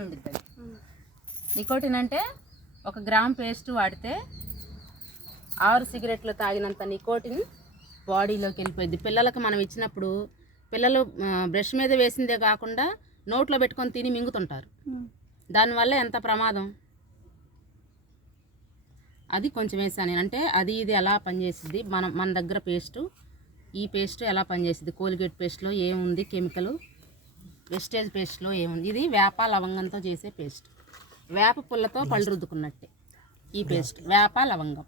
ఉండిద్ది. నికోటిన్ అంటే 1 gram paste వాడితే 6 సిగరెట్లు తాగినంత నికోటిన్ బాడీలోకి వెళ్ళిపోయింది. పిల్లలకు మనం ఇచ్చినప్పుడు పిల్లలు బ్రష్ మీద వేసిందే కాకుండా నోట్లో పెట్టుకొని తిని మింగుతుంటారు. దానివల్ల ఎంత ప్రమాదం. అది కొంచెం వేసాను నేను. అంటే అది ఇది ఎలా పనిచేసింది, మన దగ్గర పేస్టు, ఈ పేస్ట్ ఎలా పనిచేసింది, కోల్గేట్ పేస్ట్లో ఏముంది కెమికల్, వెస్టేజ్ పేస్ట్లో ఏముంది. ఇది వేప లవంగంతో చేసే పేస్ట్. వేప పుల్లతో పళ్ళు రుద్దుకున్నట్టే ఈ పేస్ట్. వేప లవంగం.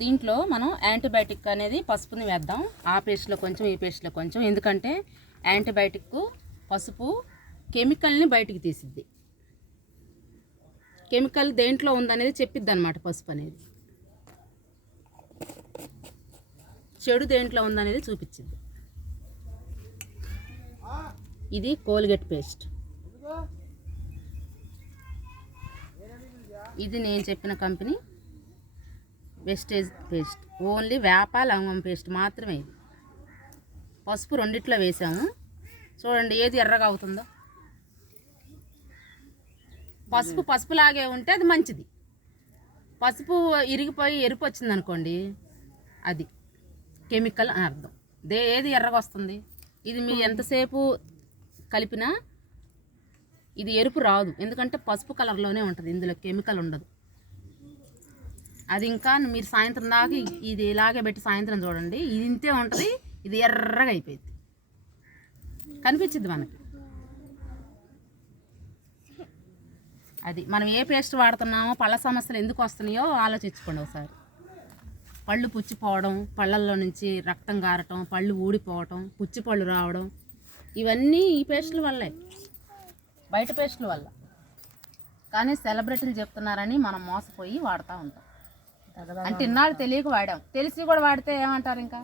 దీంట్లో మనం యాంటీబయాటిక్ అనేది పసుపుని వేద్దాం. ఆ పేస్ట్లో కొంచెం, ఈ పేస్ట్లో కొంచెం. ఎందుకంటే యాంటీబయాటిక్ పసుపు కెమికల్ని బయటికి తీసిద్ది. కెమికల్ దేంట్లో ఉందనేది చెప్పిద్ది అనమాట పసుపు అనేది. చెడు దేంట్లో ఉందనేది చూపించింది. ఇది కోల్గేట్ పేస్ట్. ఇది నేను చెప్పిన కంపెనీ వెస్టేజ్ పేస్ట్. ఓన్లీ వేప లవంగం పేస్ట్ మాత్రమే. ఇది పసుపు రెండిట్లో వేసాము. చూడండి ఏది ఎర్రగా అవుతుందో. పసుపులాగే ఉంటే అది మంచిది. పసుపు ఇరిగిపోయి ఎరుపు వచ్చింది అనుకోండి, అది కెమికల్ అని అర్థం. ఏది ఎర్రగా వస్తుంది. ఇది మీ ఎంతసేపు కలిపినా ఇది ఎరుపు రాదు. ఎందుకంటే పసుపు కలర్లోనే ఉంటుంది, ఇందులో కెమికల్ ఉండదు. అది ఇంకా మీరు సాయంత్రం దాకా ఇది ఇలాగే పెట్టి సాయంత్రం చూడండి, ఇది ఇంతే ఉంటుంది. ఇది ఎర్రగా అయిపోయింది, కనిపించింది మనకి. అది మనం ఏ పేస్ట్ వాడుతున్నామో, పళ్ళ సమస్యలు ఎందుకు వస్తున్నాయో ఆలోచించుకోండి ఒకసారి. పళ్ళు పుచ్చిపోవడం, పళ్ళల్లో నుంచి రక్తం గారటం, పళ్ళు ఊడిపోవటం, పుచ్చిపళ్ళు రావడం, ఇవన్నీ ఈ పేస్టుల వల్లే, బయట పేస్టుల వల్ల. కానీ సెలబ్రిటీలు చెప్తున్నారని మనం మోసపోయి వాడుతూ ఉంటాం. అంటే ఇన్నాళ్ళు తెలియక వాడాం, తెలిసి కూడా వాడితే ఏమంటారు ఇంకా.